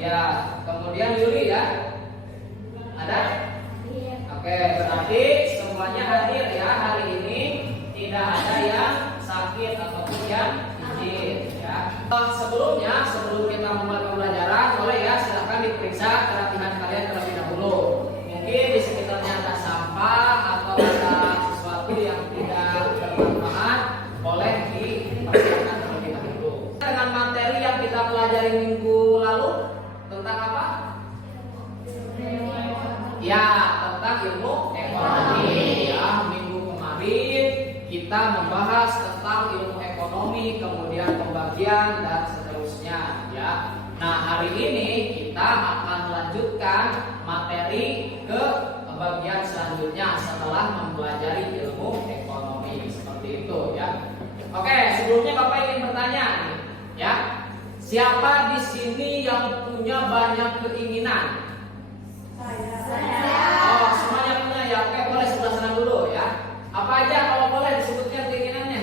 Ya, kemudian Yuli ya. Ada? Oke, berarti semuanya hadir ya hari ini. Tidak ada yang sakit ataupun yang izin ya. Sebelum kita memulai pembelajaran, boleh ya silakan diperiksa kerapihan kalian terlebih dahulu. Mungkin di sekitarnya ada sampah atau ada sesuatu yang tidak bermanfaat, boleh dipersiapkan terlebih dahulu. Dengan materi yang kita pelajari minggu lalu tentang apa? Ya, tentang ilmu ekonomi. Ya, minggu kemarin kita membahas tentang ilmu ekonomi, kemudian pembagian dan seterusnya ya. Nah, hari ini kita akan melanjutkan materi ke bagian selanjutnya setelah mempelajari ilmu ekonomi seperti itu ya. Oke, sebelumnya Bapak ingin bertanya nih, ya. Siapa di sini yang punya banyak keinginan? Oh, semuanya punya ya. Oke, boleh sebelah sana dulu ya. Apa aja kalau boleh disebutkan keinginannya?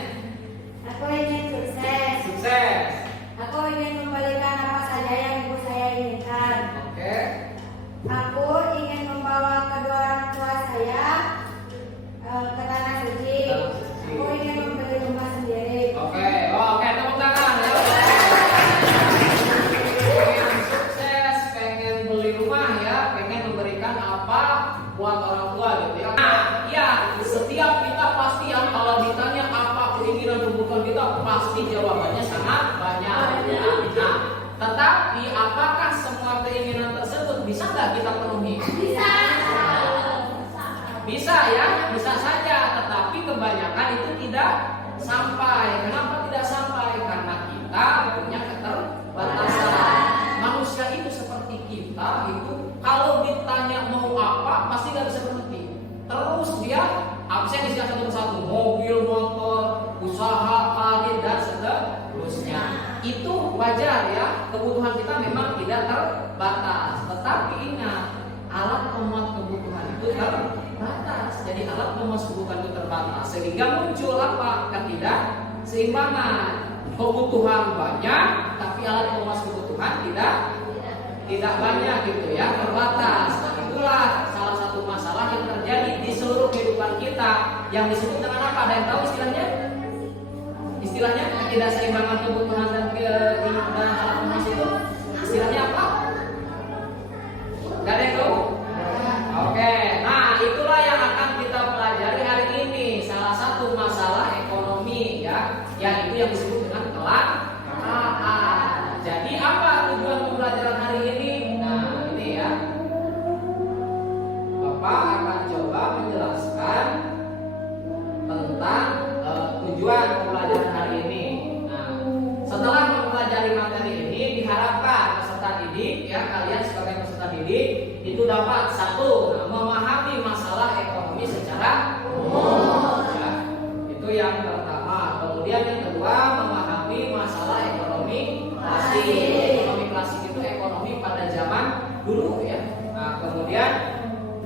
Aku ingin sukses. Sukses. Aku ingin membelikan apa saja yang ibu saya inginkan. Oke. Aku ingin membawa kedua orang tua saya ke tanah suci. Aku ingin membeli rumah sendiri. Oke. Oh, oke, tepuk tangan ya. Pengen sukses, pengen beli rumah ya, pengen memberikan apa buat orang tua gitu ya. Nah, ya, setiap kita pasti ya kalau ditanya apa keinginan kebutuhan kita pasti jawabannya sangat banyak ya. Nah, tetapi apakah semua keinginan tersebut bisa nggak kita penuhi? Bisa. Bisa ya, bisa saja. Tetapi kebanyakan itu tidak sampai. Kenapa tidak sampai? Karena kita punya keterbatasan. Manusia itu seperti kita itu kalau ditanya mau apa pasti nggak bisa berhenti. Terus dia absen di satu persatu, mobil, motor, usaha, karir dan seterusnya. Itu wajar ya, kebutuhan kita memang tidak terbatas. Tetapi ingat, alat pemuat kebutuhan itu terbatas. Jadi alat pemuat kebutuhan itu terbatas, sehingga muncul apa? Ketidakseimbangan. Kebutuhan banyak, tapi alat pemuat kebutuhan tidak banyak gitu ya, terbatas. Nah, itulah salah satu masalah yang terjadi di seluruh kehidupan kita yang disebut dengan apa? Ada yang tahu istilahnya? Istilahnya ketidakseimbangan kebutuhan dan alat pemuas itu istilahnya apa? Gak ada yang tahu? Oke, nah itulah yang akan kita pelajari hari ini. Salah satu masalah ekonomi ya, yang itu yang disebut dengan kelangkaan. Jadi apa tujuan pembelajaran hari ini? Nah ini ya, Bapak akan coba menjelaskan tentang tujuan pembelajaran hari ini. Nah, setelah mempelajari materi ini, diharapkan peserta didik ya, kalian sebagai peserta didik itu dapat satu, memahami masalah ekonomi secara umum ya. Itu yang pertama. Kemudian yang kedua, memahami masalah ekonomi klasik. Ekonomi klasik itu ekonomi pada zaman dulu ya. Nah, kemudian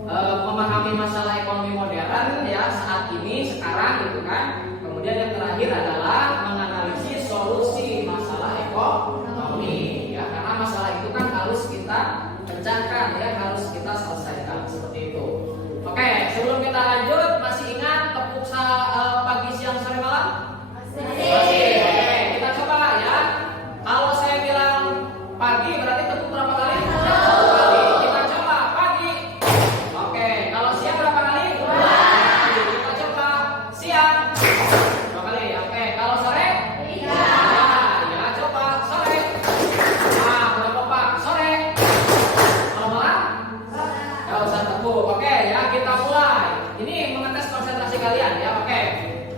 memahami masalah ekonomi modern ya, saat ini sekarang gitu kan. Kemudian yang terakhir adalah menganalisis solusi masalah ekonomi ya, karena masalah itu kan harus kita pecahkan ya, harus kita selesaikan seperti itu. Oke, sebelum kita lanjut, masih ingat tepuk pagi, siang, sore, malam? Masih. Oke, kita coba ya. Kalau saya bilang pagi berarti tepuk berapa kali? Pagi. Kita coba pagi. Oke, kalau siang berapa kali? Kita coba siang. Dua kali. Oke, kalau sore? Tiga. Ya, coba sore. Nah, berapa Pak? Sore. Kalau malam? Gak usah tepuk. Oke ya, kita mulai. Ini mengetes konsentrasi kalian ya. Oke.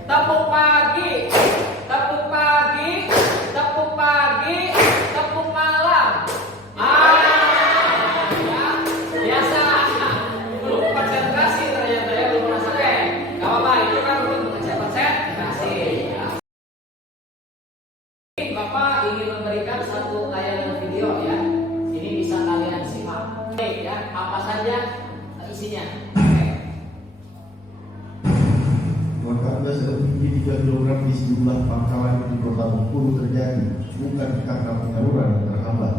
Tepuk pagi. Tepuk pagi. Tepuk pagi. Tepuk malam. Ya. Biasa. Belum konsentrasi ternyata ya, belum merasakan. Gak apa-apa, itu kan untuk mengecek konsentrasi ya. Bapak ingin memberikan satu tayangan video ya. Ini bisa kalian simak. Oke ya, apa saja isinya? Maka setinggi 3 kg di sejumlah pangkalan di kota Bengkulu terjadi, bukan karena penyaluran yang terhambat.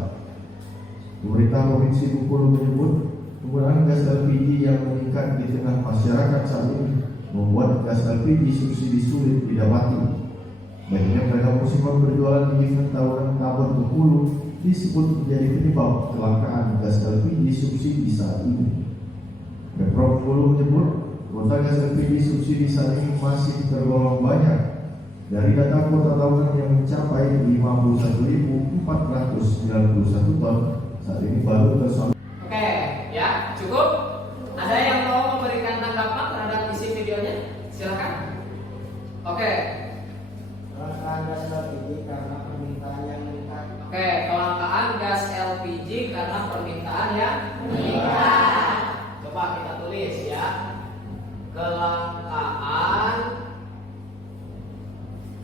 2 Pemerintah Provinsi Bengkulu menyebut penggunaan gas LPG yang meningkat di tengah masyarakat saat ini membuat gas LPG subsidi sulit didapati. Banyaknya pedagang musiman berjualan di event tahunan Tabor Bengkulu disebut menjadi penyebab kelangkaan gas LPG subsidi saat ini. Pemprov Bengkulu menyebut kuota gas LPG subsidi saat ini masih tergolong banyak. Dari data kuota tahunan yang mencapai 51.491 ton, saat ini baru tersalurkan. Oke, ya, cukup. Ada yang mau memberikan tanggapan terhadap isi videonya? Silakan. Oke. Kelangkaan gas LPG karena permintaan yang meningkat. Oke, kelangkaan gas LPG karena permintaan yang meningkat. Coba kita tulis ya. Kelangkaan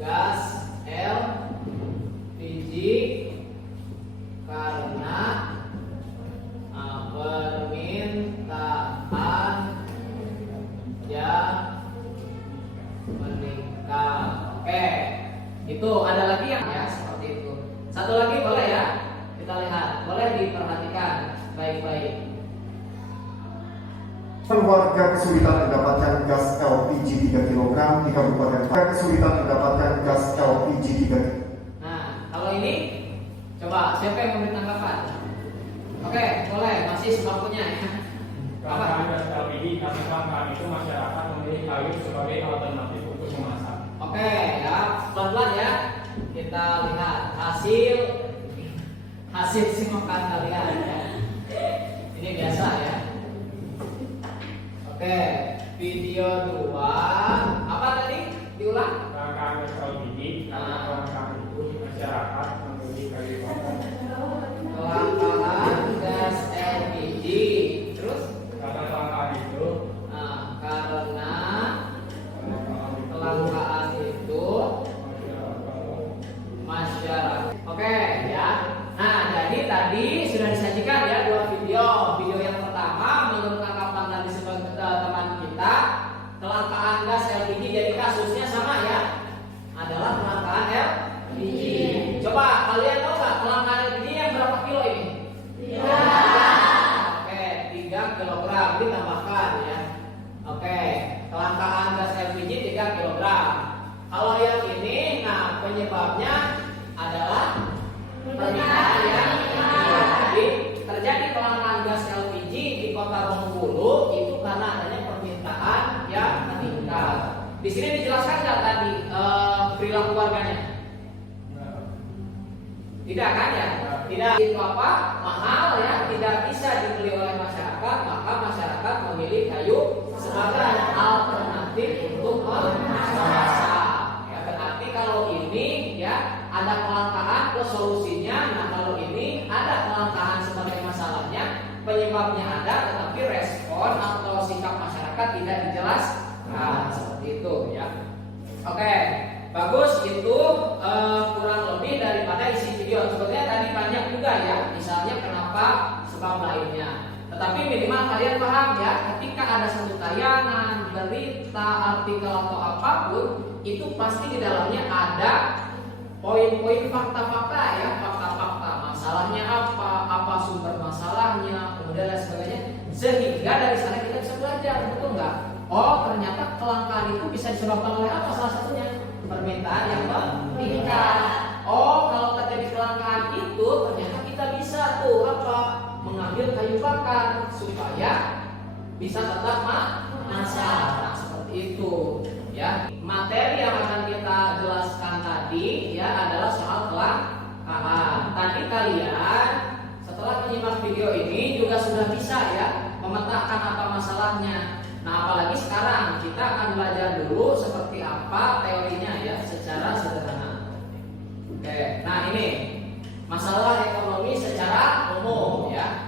gas LPG karena permintaan yang meningkat. Oke, itu ada lagi yang ya seperti itu. Satu lagi boleh ya, kita lihat, boleh diperhatikan baik-baik. Warga kesulitan mendapatkan gas LPG 3 kg di Kabupaten Warga kesulitan mendapatkan gas LPG 3 kg. Nah, kalau ini coba siapa yang memberi tanggapan? Oke, boleh, masih sebabnya ya. Kelangkaan gas LPG karena kelangkaan itu masyarakat memilih kayu sebagai alternatif untuk memasak. Oke, ya, pelan-pelan ya. Kita lihat hasil simakan kalian ya. Ini biasa ya. Oke, video 2. Apa tadi? Diulang? Kelangkaan gas LPG karena kelangkaan itu masyarakat memilih kayu bakar. Kelangkaan gas LPG. Terus? Karena kelangkaan itu Karena kelangkaan itu masyarakat. Oke, ya. Nah, jadi tadi sudah disajikan ya 2 video. Video yang pertama menurut tanggapan dari teman kita, kelangkaan gas LPG, jadi kasusnya sama ya, adalah kelangkaan LPG. Coba kalian tahu nggak kelangkaan LPG yang berapa kilo ini? 3. Oke, 3 kilogram ditambahkan ya. Oke, kelangkaan gas LPG 3 kilogram. Kalau yang ini, nah penyebabnya adalah permintaan yang jadi terjadi kelangkaan gas LPG di Kota Bengkulu itu karena adanya permintaan yang meningkat. Di sini dijelaskan nggak tadi perilaku warganya? Tidak kan ya? Tidak itu apa? Mahal ya, tidak bisa dibeli oleh masyarakat, maka masyarakat memilih kayu sebagai alternatif untuk memasak. Ya, berarti kalau ini ya ada kelangkaan plus solusinya. Nah, kalau ini ada kelangkaan sebagai masalahnya, penyebabnya ada, tetapi respon atau sikap masyarakat tidak dijelaskan. Seperti itu ya. Oke, bagus. Itu kurang lebih daripada isi video. Sebetulnya tadi banyak juga ya, misalnya kenapa, sebab lainnya. Tetapi minimal kalian paham ya, ketika ada satu tayangan, berita, artikel atau apapun, itu pasti di dalamnya ada poin-poin fakta-fakta ya, fakta-fakta masalahnya apa sumber masalahnya, kemudian dan sebagainya, sehingga dari sana kita bisa belajar, betul nggak? Oh, ternyata kelangkaan itu bisa disebabkan oleh apa? Salah satunya permintaan yang meningkat. Oh, kalau terjadi kelangkaan itu ternyata kita bisa tuh apa? Mengambil kayu bakar supaya bisa tetap masak. Nah, seperti itu ya. Materi yang akan kita jelaskan tadi ya adalah soal kelangkaan. Tadi kalian setelah menyimak video ini juga sudah bisa ya memetakan apa masalahnya. Nah, apalagi sekarang kita akan belajar dulu seperti apa teorinya ya secara sederhana. Oke, nah ini masalah ekonomi secara umum ya.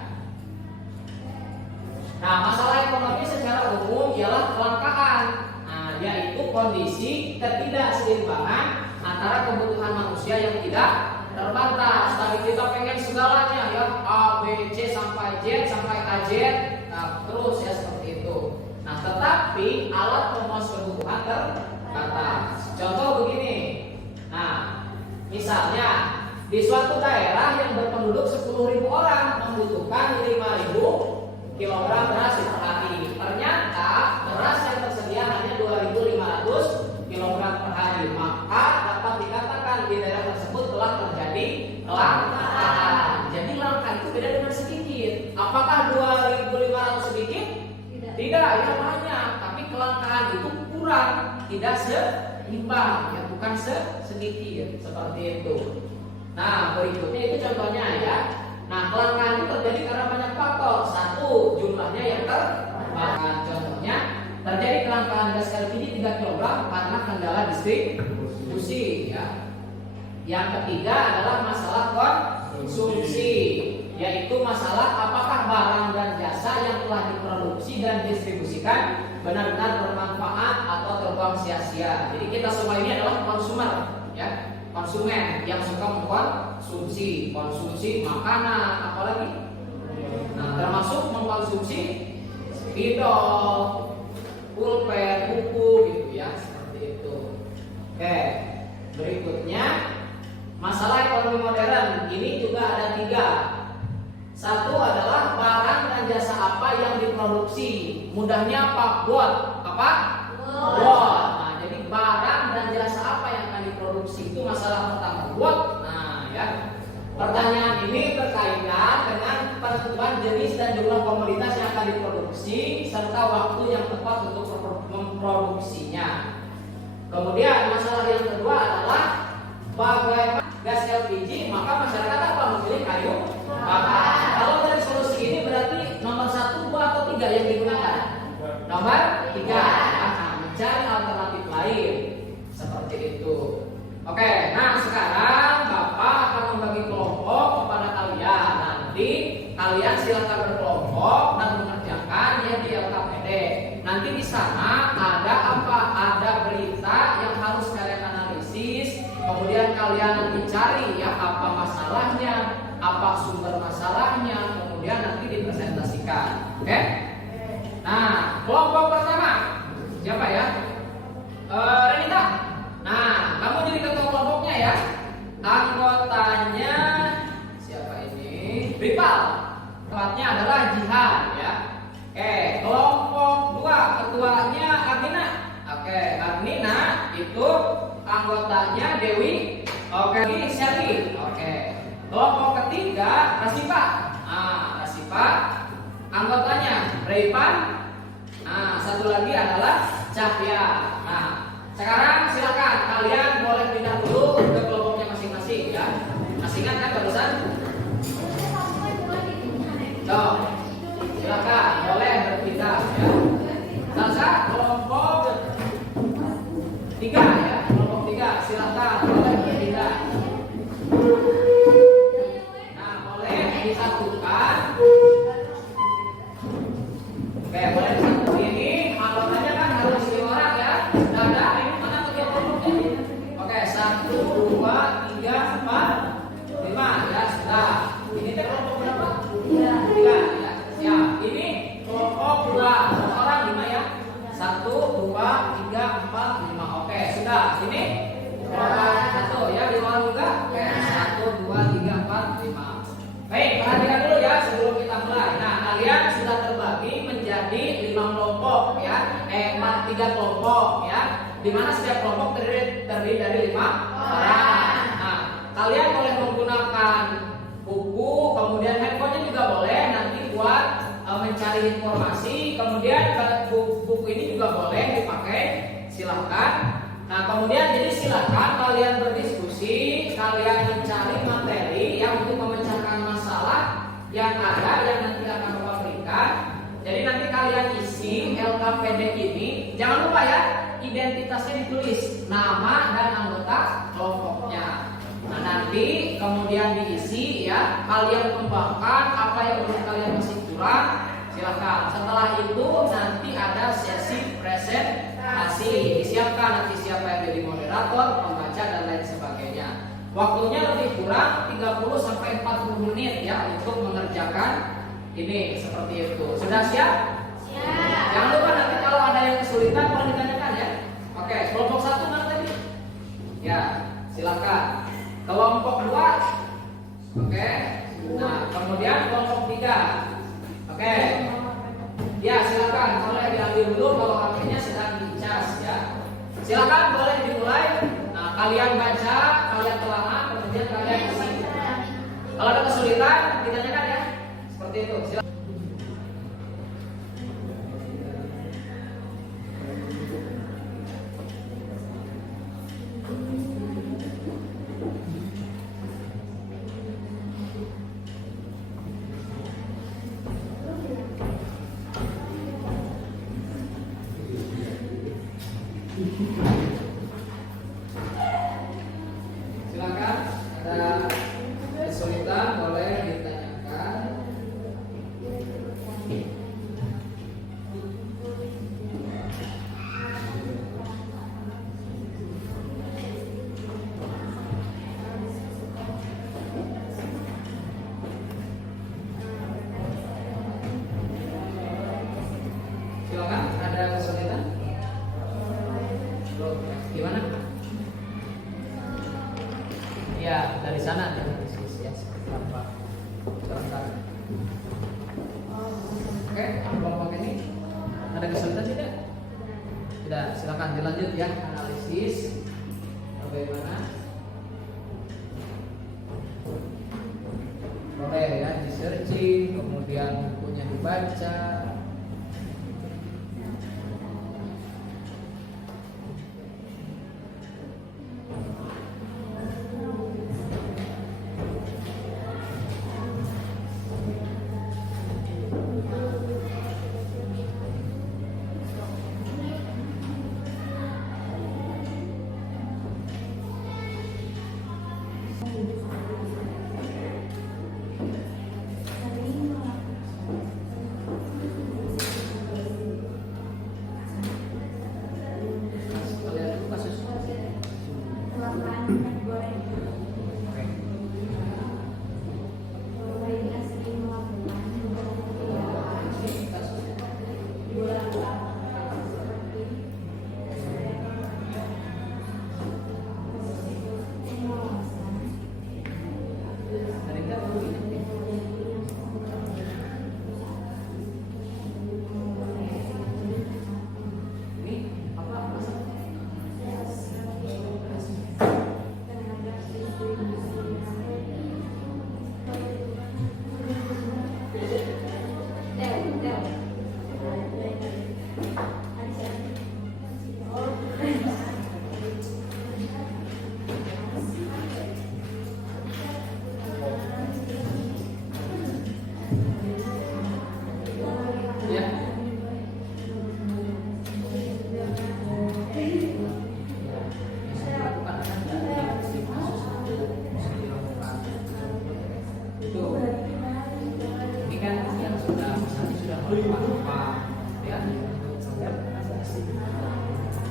Nah, masalah ekonomi secara umum ialah kelangkaan. Nah, yaitu kondisi ketidakseimbangan antara kebutuhan manusia yang tidak terbatas. Tadi kita pengen segalanya ya, A, B, C sampai Z sampai KZ. Nah, terus ya seperti itu. Nah, tetapi alat pemuas kebutuhan terbatas. Contoh begini. Nah, misalnya di suatu daerah yang berpenduduk 10.000 orang membutuhkan kilogram beras per hari. Ternyata beras yang tersedia hanya 2.500 kilogram per hari. Maka dapat dikatakan di daerah tersebut telah terjadi kelangkaan. Jadi langka itu beda dengan sedikit. Apakah 2.500 sedikit? Tidak, ya banyak. Tapi kelangkaan itu kurang, tidak seimbang, ya bukan sedikit seperti itu. Nah, berikutnya itu contohnya ya. Nah, kelangkaan itu terjadi karena banyak faktor. Satu, jumlahnya yang terbakar. Contohnya, terjadi kelangkaan gas LPG 3 kg karena kendala distribusi ya. Yang ketiga adalah masalah konsumsi, yaitu masalah apakah barang dan jasa yang telah diproduksi dan distribusikan benar-benar bermanfaat atau terbuang sia-sia. Jadi kita semua ini adalah konsumer ya. Konsumen yang suka mengkonsumsi, konsumsi makanan, apalagi, nah termasuk mengkonsumsi spidol, pulpen, buku, gitu ya, seperti itu. Oke, berikutnya masalah ekonomi modern. Ini juga ada 3. Satu adalah barang dan jasa apa yang diproduksi. Mudahnya apa? Buat apa? Buat. Nah, jadi barang dan jasa apa yang akan diproduksi itu masalah pertama. Buat. Nah, ya. Pertanyaan ini berkaitan dengan penentuan jenis dan jumlah komoditas yang akan diproduksi serta waktu yang tepat untuk memproduksinya. Kemudian masalah yang kedua adalah bagaimana gas LPG, maka masyarakat apa memilih kayu bakar. Kalau dari solusi ini berarti nomor 1, 2 atau 3 yang digunakan? Nomor 3 ya. Nah, mencari alternatif lain seperti itu. Oke, nah sekarang Bapak akan membagi kelompok kepada kalian. Nanti kalian silakan berkelompok dan mengerjakan ya di LKPD. Nanti di sana ada apa? Ada berita yang harus kalian analisis. Kemudian kalian nanti cari ya apa masalahnya, apa sumber masalahnya, kemudian nanti dipresentasikan. Oke? Nah, kelompok pertama siapa ya? Renita. Nah, kamu jadi ketua kelompoknya ya. Anggotanya siapa ini? Ripal. Tempatnya adalah Jihan ya. Oke, kelompok 2 ketuanya Agina. Oke, Agnina itu anggotanya Dewi. Oke, ini Shelly. Oke. Kelompok ketiga Rasipa. Nah, Rasipa anggotanya Raypan. Nah, satu lagi adalah Cahya. Nah, sekarang silakan kalian boleh pindah dulu ke kelompoknya masing-masing ya. Masih ingat kan barusan? Tuh, silakan boleh berpindah ya. Salsa kelompok 3 ya. Kelompok 3 silakan boleh berpindah. Nah, boleh disatukan. Oke, boleh disatukan. Ini anggotanya kan harus 5 orang ya. Sudah ada ini mana ketua kelompoknya? Oke, 1, 2, 3, 4, 5 ya sudah. Ini teh kelompok berapa? 3 ya. Ya, ini kelompok 2 orang 5 ya. 1, 2, 3, 4, 5. Oke, sudah. Ini kelompok 1 ya, 5 orang juga. Oke, 1, 2, 3, 4, 5. Baik, perhatikan dulu ya sebelum kita mulai. Nah, kalian sudah terbagi menjadi 5 kelompok ya. 3 kelompok ya. Di mana setiap kelompok terdiri dari 5 orang. Nah, kalian boleh menggunakan buku, kemudian handphonenya juga boleh nanti buat mencari informasi. Kemudian buku ini juga boleh dipakai, silahkan. Nah, kemudian jadi silakan kalian berdiskusi, kalian mencari materi yang untuk memecahkan masalah yang ada yang nanti akan Bapak berikan. Jadi nanti kalian isi LKPD ini, jangan lupa ya identitasnya ditulis, nama dan anggota kelompoknya. Nah, nanti kemudian diisi ya, kalian kembangkan apa yang menurut kalian masih kurang, silakan. Setelah itu nanti ada sesi presentasi, disiapkan nanti siapa yang jadi moderator, pembaca dan lain sebagainya. Waktunya lebih kurang 30 sampai 40 menit ya untuk mengerjakan ini seperti itu. Sudah siap? Siap. Jangan lupa nanti kalau ada yang kesulitan boleh ditanyakan ya. Oke, kelompok 1 mana tadi? Ya, silakan. Kelompok 2. Oke. Nah, kemudian kelompok 3. Oke. Silakan boleh dimulai. Nah, kalian baca, kalian telah, kemudian kalian isi. Kalau ada kesulitan, ditanyakan ya. Seperti itu. Silakan. Silakan, ada kesulitan boleh ditanyakan. Silakan, ada kesulitan? Gimana? Ya, dari sana dari sisi ya, seperti apa? Silakan. Oke, kelompok ini ada kesulitan tidak? Tidak, silakan dilanjut ya, analisis bagaimana? Boleh ya, di searching, kemudian bukunya dibaca. Kalian itu kasus. Oke. Ini apa masalahnya? Ya. Itu ini kan yang sudah apa ya,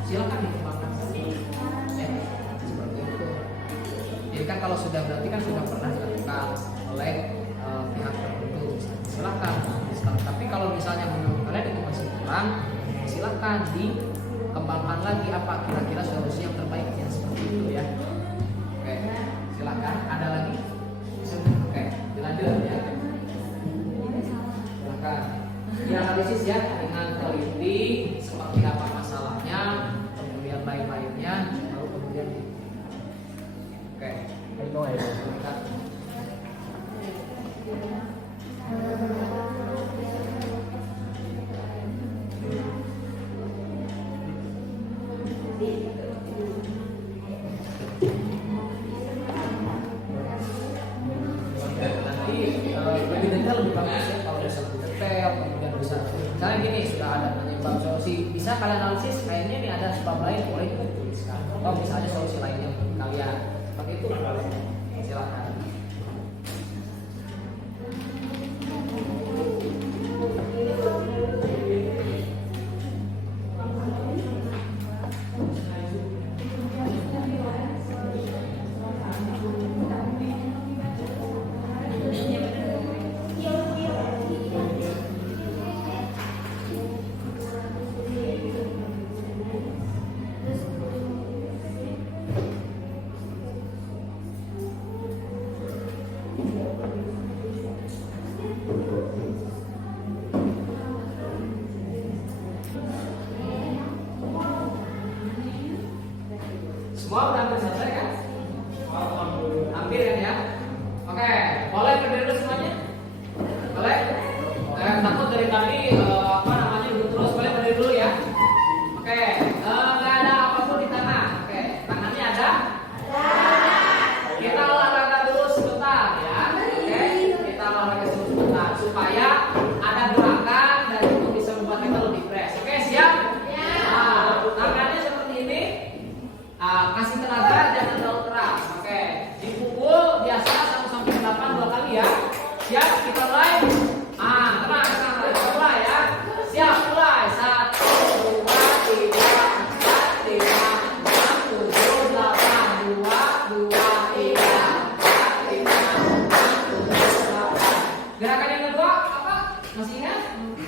silakan dikembangkan saja ya, seperti itu. Jadi kan kalau sudah berarti kan sudah pernah dilakukan oleh pihak tertentu, silakan. Tapi kalau misalnya menurut kalian itu masih kurang, silakan dikembangkan lagi apa kira-kira solusi yang terbaik ya, seperti itu ya. Oke, silakan. Ada lagi? Oke, dilanjut ya. Silakan dianalisis ya dengan teliti seperti apa masalahnya, kemudian lain-lainnya, lalu kemudian oke. Silakan. Nanti lebih detail lebih bagus ya kalau bisa lebih detail, kemudian bisa misalnya gini, sudah ada penyebab solusi, bisa kalian analisis kayaknya ini ada sebab lain, boleh itu tuliskan, atau misalnya solusi lainnya untuk kalian seperti itu, silakan. tadi apa namanya duduk terus, boleh berdiri dulu ya. Oke, nggak ada apapun di tangan. Oke, tangannya ada. Kita olahraga dulu sebentar ya. Oke, kita olahraga dulu sebentar supaya ada gerakan dan itu bisa membuat kita lebih fresh. Oke, siap? Nah, tangannya seperti ini. Kasih tenaga, jangan terlalu keras. Oke, dipukul biasa 1 sampai 8 2 kali ya. Siap, kita mulai. Tenang, kita mulai ya. Siap, mulai. 1, 2, 3, 4, 5, 6, 7, 8, 2, 2, 3, 4, 5, 6, 7, 8. Gerakan yang kedua apa? Masih ingat?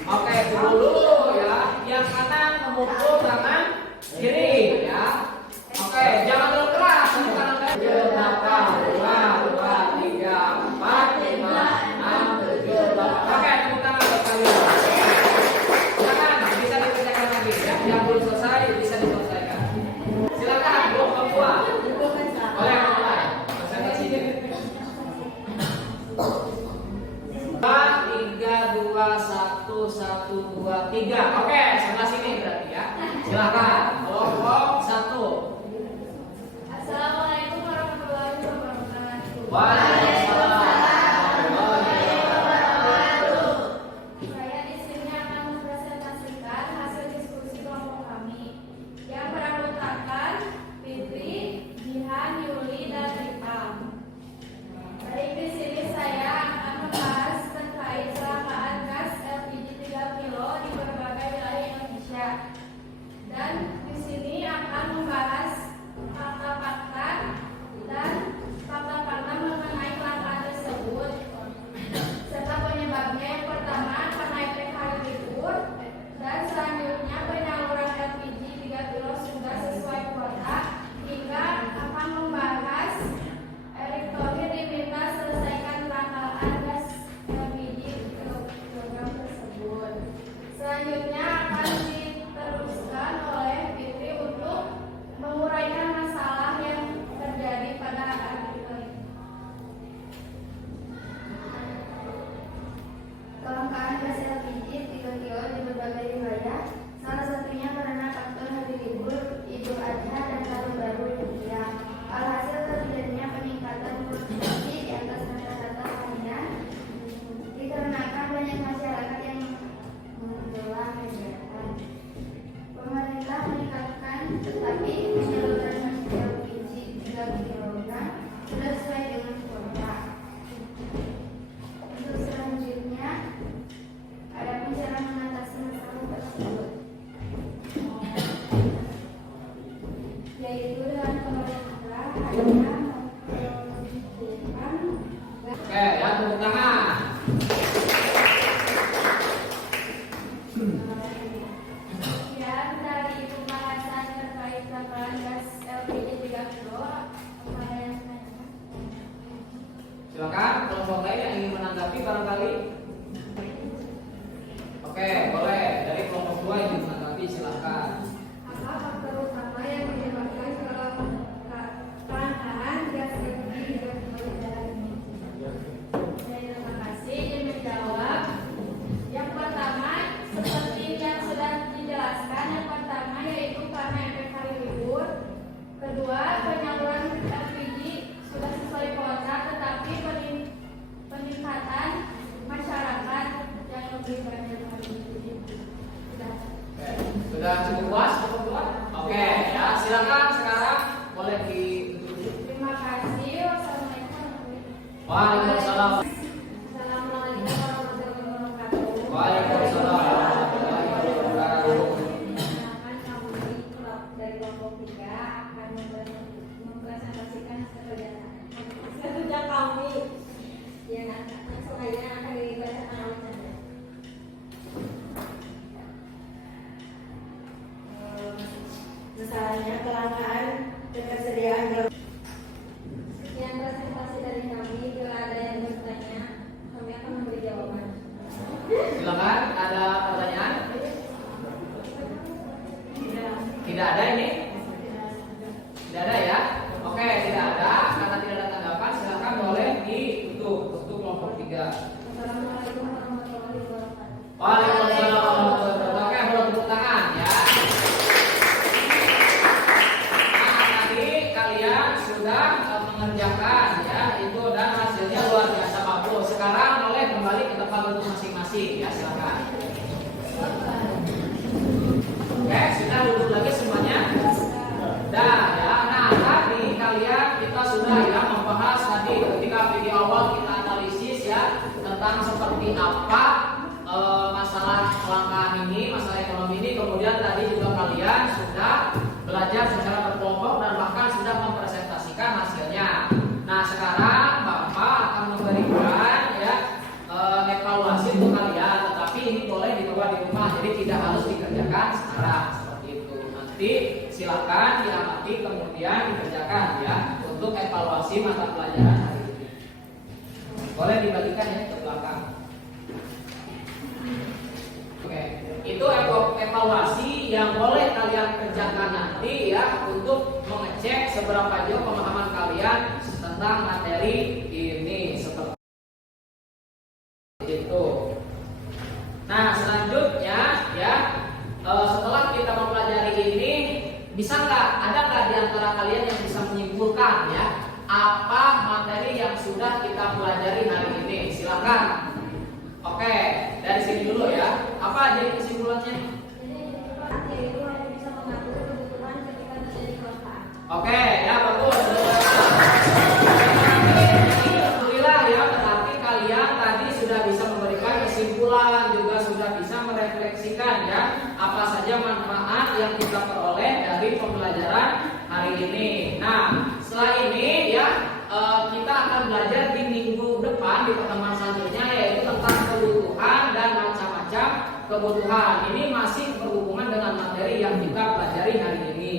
Oke, dulu ya. Yang kanan memukul tangan kiri ya. Oke, jangan terlalu keras. Nanti kanan kanan. 7, 8, 2, 2, 3, 4, 5, 6, 7, 8. Oke, tepuk tangan buat kalian. Silakan, bisa dikerjakan lagi ya. Yang belum selesai bisa diselesaikan. Silakan, kelompok dua. Boleh mulai. Presentasinya. 3, 2, 1, 1, 2, 3. Oke, sebelah sini berarti ya. Silakan. Kelompok 1. Assalamualaikum warahmatullahi wabarakatuh. Waalaikumsalam. Saya di sini akan mempresentasikan hasil diskusi kelompok kami yang beranggotakan Fitri, Jihan, Yuli, dan Rita. Baik, di sini saya akan membahas terkait kelangkaan gas LPG 3 kilo di berbagai wilayah Indonesia. Dan di sini akan membahas fakta-fakta dan fakta-fakta mengenai kelangkaan tersebut serta penyebabnya. Yang pertama, kenaikan hari libur, dan selanjutnya penyaluran LPG 3 kilo sudah sesuai kuota, hingga akan membahas Erick Thohir diminta selesaikan kelangkaan gas LPG kilogram tersebut. Selanjutnya akan diteruskan oleh Fitri untuk menguraikan masalah yang terjadi pada artikel ini. Kelangkaan gas LPG 3 kilo di berbagai wilayah, salah satunya karena faktor hari libur, Idul Adha, dan Tahun Baru India. Alhasil terjadinya peningkatan produksi di atas rata-rata harian dikarenakan banyak masyarakat yang menggelar kegiatan. Pemerintah meningkatkan, tetapi penyaluran LPG 3 kg sudah sesuai dengan kuota. Untuk selanjutnya, ada cara mengatasi masalah tersebut, yaitu dengan pemerintah hanya memperhatikan. Oke, ya tepuk tangan. Kemudian dari pembahasan terkait kelangkaan gas LPG 3 kilo, ada yang menanyakan? Silakan kelompok lain yang ingin menanggapi barangkali. Oke, boleh. Dari kelompok 2 yang ingin menanggapi silakan. Apa faktor utama yang menyebabkan kelangkaan gas LPG 3 kilo di daerah ini? Terima kasih. Yang menjawab, yang pertama seperti yang sudah dijelaskan, yang pertama yaitu karena efek hari libur. Kedua, penyaluran LPG sudah sesuai kuota, tetapi peningkatan masyarakat yang lebih banyak hari ini. Oke, sudah cukup puas kelompok 2? Oke, ya silakan sekarang boleh ditutup. Terima kasih. Wassalamualaikum warahmatullahi wabarakatuh. Waalaikumsalam. Assalamualaikum warahmatullahi wabarakatuh. Waalaikumsalam warahmatullahi wabarakatuh. Perkenalkan, kami dari kelompok 3 akan mempresentasikan kerja kami. Ya, langsung aja akan dibacakan oleh Chandra. Misalnya kelangkaan ketersediaan Sekian presentasi dari kami. Bila ada yang bertanya, kami akan memberi jawaban. Silakan, ada pertanyaan? Tidak ada ini? Tidak ada ya? Oke, tidak ada. Karena tidak ada tanggapan, silakan boleh ditutup untuk kelompok 3. Assalamualaikum warahmatullahi wabarakatuh. Waalaikumsalam. masing-masing ya, silakan. Oke, sudah duduk lagi semuanya? Dah ya. Nah, tadi kalian kita sudah ya membahas tadi ketika video awal kita analisis ya tentang seperti apa masalah kelangkaan ini, masalah ekonomi ini. Kemudian tadi juga kalian sudah belajar secara berkelompok dan bahkan sudah mempresentasikan hasilnya. Nah, sekarang Bapak akan memberikan ya evaluasi untuk kalian, tetapi ini boleh dicoba di rumah, jadi tidak harus dikerjakan sekarang seperti itu. Nanti silakan diamati kemudian dikerjakan ya untuk evaluasi mata pelajaran hari ini. Boleh dibagikan ya ke belakang. Oke, itu evaluasi yang boleh kalian kerjakan nanti ya untuk mengecek seberapa jauh pemahaman kalian tentang materi ini seperti itu. Nah, selanjutnya ya setelah kita mempelajari ini, bisa ada nggak di antara kalian yang bisa menyimpulkan ya apa materi yang sudah kita pelajari hari ini? Silakan. Oke, dari sini dulu ya. Apa jadi kesimpulannya? Yaitu hanya bisa mengatur kebutuhan ketika terjadi kelangkaan. Oke, ya bagus. Alhamdulillah ya, berarti kalian tadi sudah bisa memberikan kesimpulan, juga sudah bisa merefleksikan ya apa saja manfaat yang kita peroleh dari pembelajaran hari ini. Nah, setelah ini ya kita akan belajar di minggu depan di pertemuan selanjutnya, yaitu tentang kebutuhan dan macam-macam kebutuhan. Ini masih berhubungan dengan materi yang kita pelajari hari ini.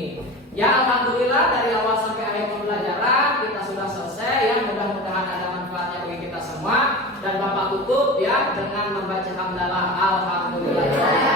Ya, alhamdulillah dari awal sampai akhir pembelajaran kita sudah selesai ya. Mudah-mudahan ada manfaatnya bagi kita semua. Dan Bapak tutup ya dengan membaca hamdalah alhamdulillah.